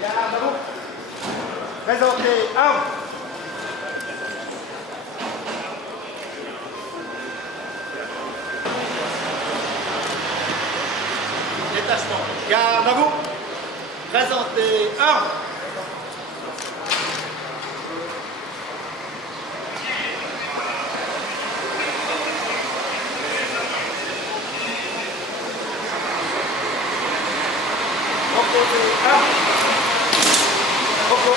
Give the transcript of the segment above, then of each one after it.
Garde à vous. Présentez armes. Détachement. Garde à vous. Présentez armes. Opposé armes. Repos.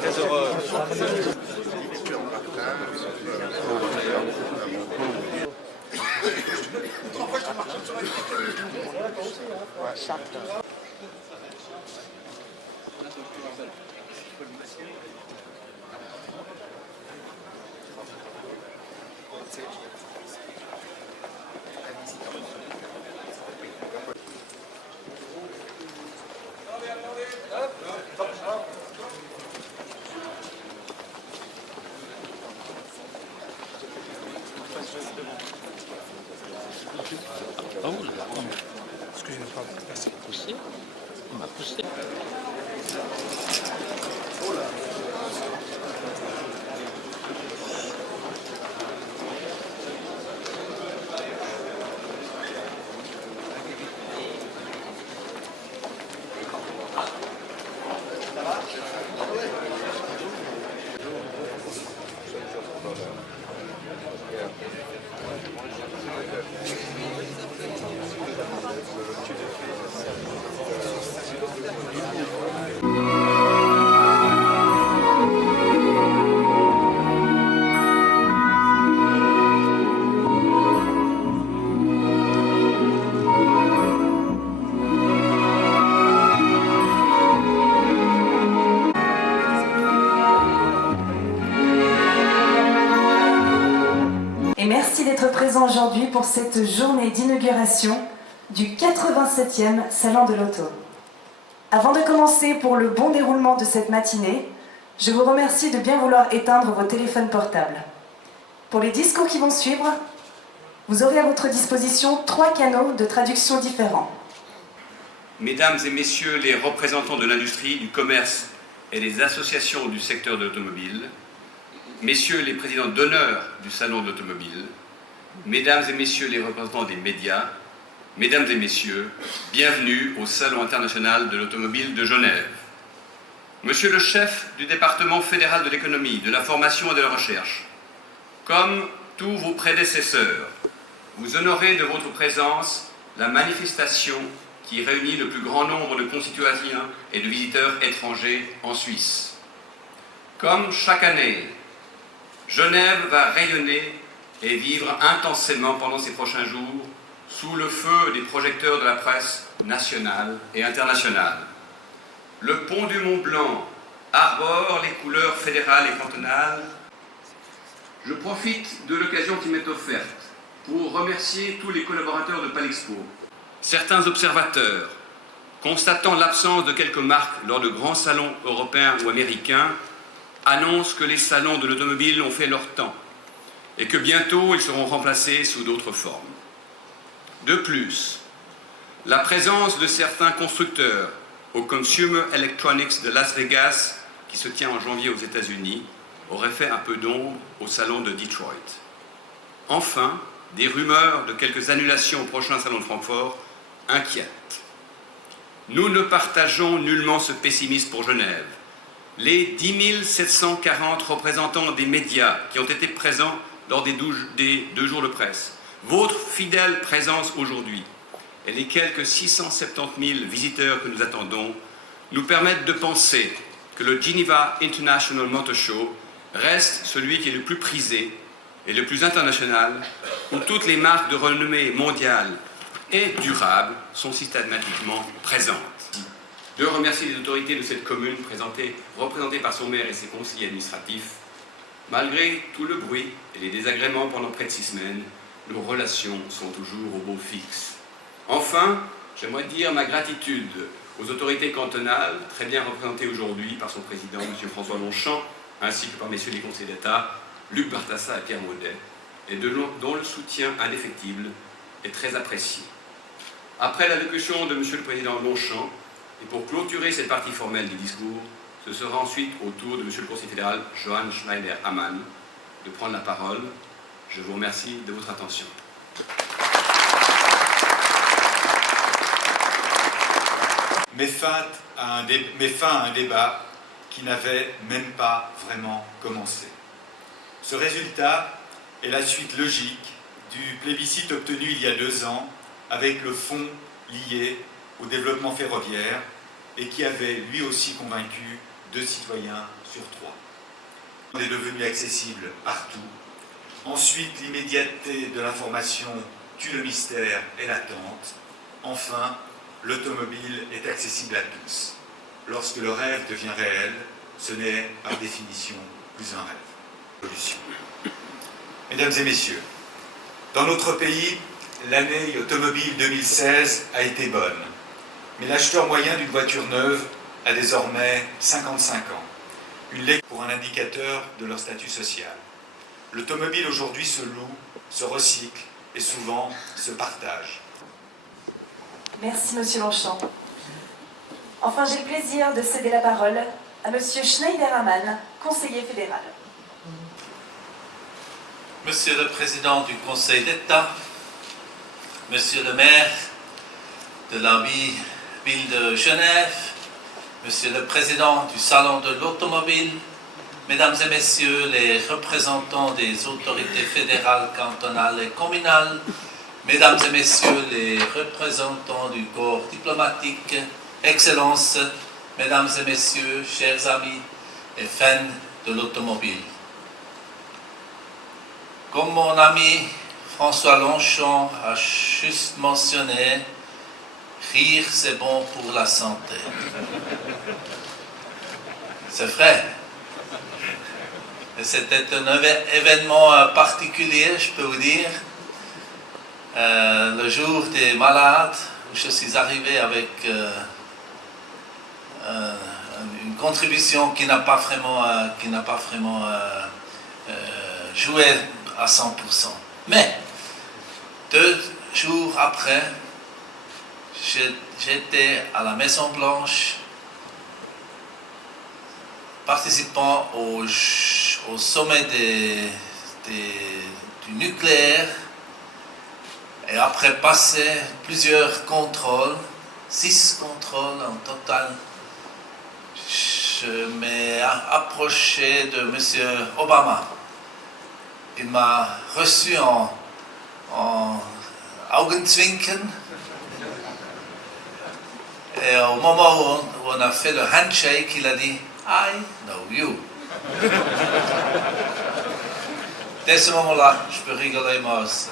Très heureux. Oh là, excusez-moi, merci. Poussé. Il m'a poussé. Et merci d'être présent aujourd'hui pour cette journée d'inauguration du 87e Salon de l'Auto. Avant de commencer pour le bon déroulement de cette matinée, je vous remercie de bien vouloir éteindre vos téléphones portables. Pour les discours qui vont suivre, vous aurez à votre disposition 3 canaux de traduction différents. Mesdames et messieurs les représentants de l'industrie, du commerce et des associations du secteur de l'automobile, messieurs les présidents d'honneur du Salon de l'automobile, mesdames et messieurs les représentants des médias, mesdames et messieurs, bienvenue au Salon international de l'automobile de Genève. Monsieur le chef du département fédéral de l'économie, de la formation et de la recherche, comme tous vos prédécesseurs, vous honorez de votre présence la manifestation qui réunit le plus grand nombre de concitoyens et de visiteurs étrangers en Suisse. Comme chaque année, Genève va rayonner et vivre intensément pendant ces prochains jours sous le feu des projecteurs de la presse nationale et internationale. Le pont du Mont Blanc arbore les couleurs fédérales et cantonales. Je profite de l'occasion qui m'est offerte pour remercier tous les collaborateurs de Palexpo. Certains observateurs, constatant l'absence de quelques marques lors de grands salons européens ou américains, annoncent que les salons de l'automobile ont fait leur temps et que bientôt ils seront remplacés sous d'autres formes. De plus, la présence de certains constructeurs au Consumer Electronics de Las Vegas, qui se tient en janvier aux États-Unis, aurait fait un peu d'ombre au salon de Detroit. Enfin, des rumeurs de quelques annulations au prochain salon de Francfort inquiètent. Nous ne partageons nullement ce pessimisme pour Genève. Les 10 740 représentants des médias qui ont été présents lors des 2 jours de presse, votre fidèle présence aujourd'hui et les quelques 670 000 visiteurs que nous attendons nous permettent de penser que le Geneva International Motor Show reste celui qui est le plus prisé et le plus international, où toutes les marques de renommée mondiale et durable sont systématiquement présentes. De remercier les autorités de cette commune représentées par son maire et ses conseillers administratifs. Malgré tout le bruit et les désagréments pendant près de 6 semaines, nos relations sont toujours au beau fixe. Enfin, j'aimerais dire ma gratitude aux autorités cantonales, très bien représentées aujourd'hui par son président, M. François Longchamp, ainsi que par messieurs les conseillers d'État, Luc Bartassa et Pierre Maudet, et dont le soutien indéfectible est très apprécié. Après l'allocution de M. le président Longchamp, et pour clôturer cette partie formelle du discours, ce sera ensuite au tour de M. le conseiller fédéral Johann Schneider-Ammann de prendre la parole. Je vous remercie de votre attention. Met fin à un débat qui n'avait même pas vraiment commencé. Ce résultat est la suite logique du plébiscite obtenu il y a 2 ans avec le fonds lié au développement ferroviaire et qui avait lui aussi convaincu 2 citoyens sur 3. Il est devenu accessible partout. Ensuite, l'immédiateté de l'information tue le mystère et l'attente. Enfin, l'automobile est accessible à tous. Lorsque le rêve devient réel, ce n'est par définition plus un rêve. Mesdames et messieurs, dans notre pays, l'année automobile 2016 a été bonne. Mais l'acheteur moyen d'une voiture neuve a désormais 55 ans. Une lecture pour un indicateur de leur statut social. L'automobile aujourd'hui se loue, se recycle et souvent se partage. Merci, Monsieur Longchamp. Enfin, j'ai le plaisir de céder la parole à Monsieur Schneider-Ammann, conseiller fédéral. Monsieur le Président du Conseil d'État, Monsieur le maire de la ville de Genève, Monsieur le Président du Salon de l'Automobile, Mesdames et Messieurs les représentants des autorités fédérales, cantonales et communales, Mesdames et Messieurs les représentants du corps diplomatique, Excellences, Mesdames et Messieurs, chers amis et fans de l'automobile. Comme mon ami François Longchamp a juste mentionné, rire c'est bon pour la santé. C'est vrai. Et c'était un événement particulier, je peux vous dire. Le jour des malades, où je suis arrivé avec une contribution qui n'a pas vraiment joué à 100%. Mais 2 jours après, j'étais à la Maison Blanche, participant au sommet du nucléaire, et après passer plusieurs contrôles, 6 contrôles en total, je m'ai approché de M. Obama. Il m'a reçu en Augenzwinkern. Et au moment où on a fait le handshake, il a dit « I know you ». Dès ce moment-là, je peux rigoler moi aussi.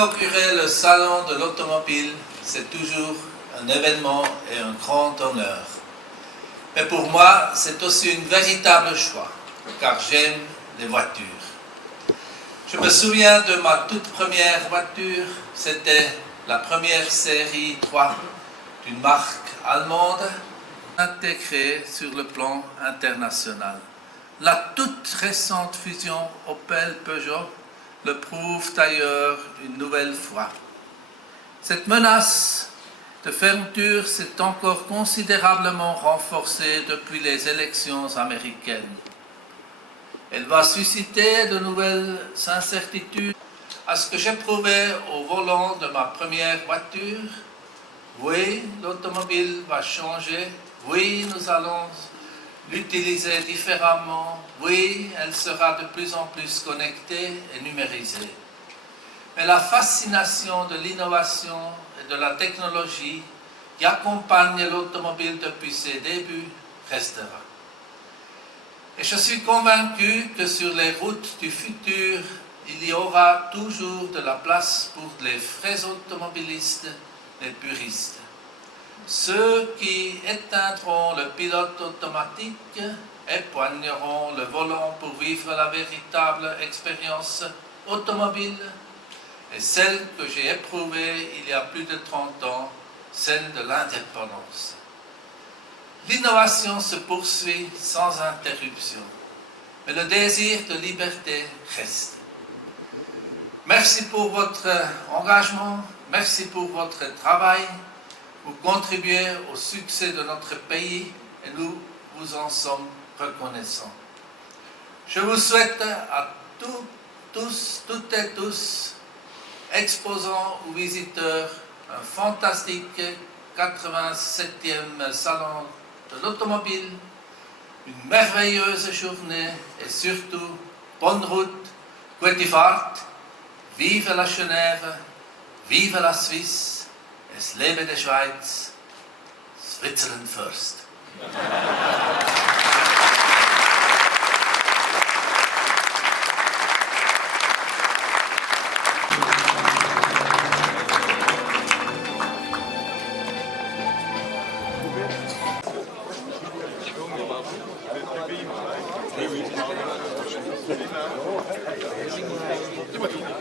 Inaugurer le salon de l'automobile, c'est toujours un événement et un grand honneur. Mais pour moi, c'est aussi une véritable choix, car j'aime les voitures. Je me souviens de ma toute première voiture, c'était la première série 3 d'une marque allemande, intégrée sur le plan international. La toute récente fusion Opel-Peugeot le prouve d'ailleurs une nouvelle fois. Cette menace de fermeture s'est encore considérablement renforcée depuis les élections américaines. Elle va susciter de nouvelles incertitudes. À ce que j'éprouvais au volant de ma première voiture, oui, l'automobile va changer, oui, nous allons l'utiliser différemment, oui, elle sera de plus en plus connectée et numérisée. Mais la fascination de l'innovation et de la technologie qui accompagne l'automobile depuis ses débuts restera. Et je suis convaincu que sur les routes du futur, il y aura toujours de la place pour les vrais automobilistes, les puristes. Ceux qui éteindront le pilote automatique époigneront le volant pour vivre la véritable expérience automobile et celle que j'ai éprouvée il y a plus de 30 ans, celle de l'indépendance. L'innovation se poursuit sans interruption, mais le désir de liberté reste. Merci pour votre engagement, merci pour votre travail. Vous contribuez au succès de notre pays et nous vous en sommes reconnaissants. Je vous souhaite à toutes et tous, exposants ou visiteurs, un fantastique 87e salon de l'automobile, une merveilleuse journée et surtout, bonne route, gute Fahrt, vive la Genève, vive la Suisse, es lebe die Schweiz, Switzerland first. Dis-moi tout.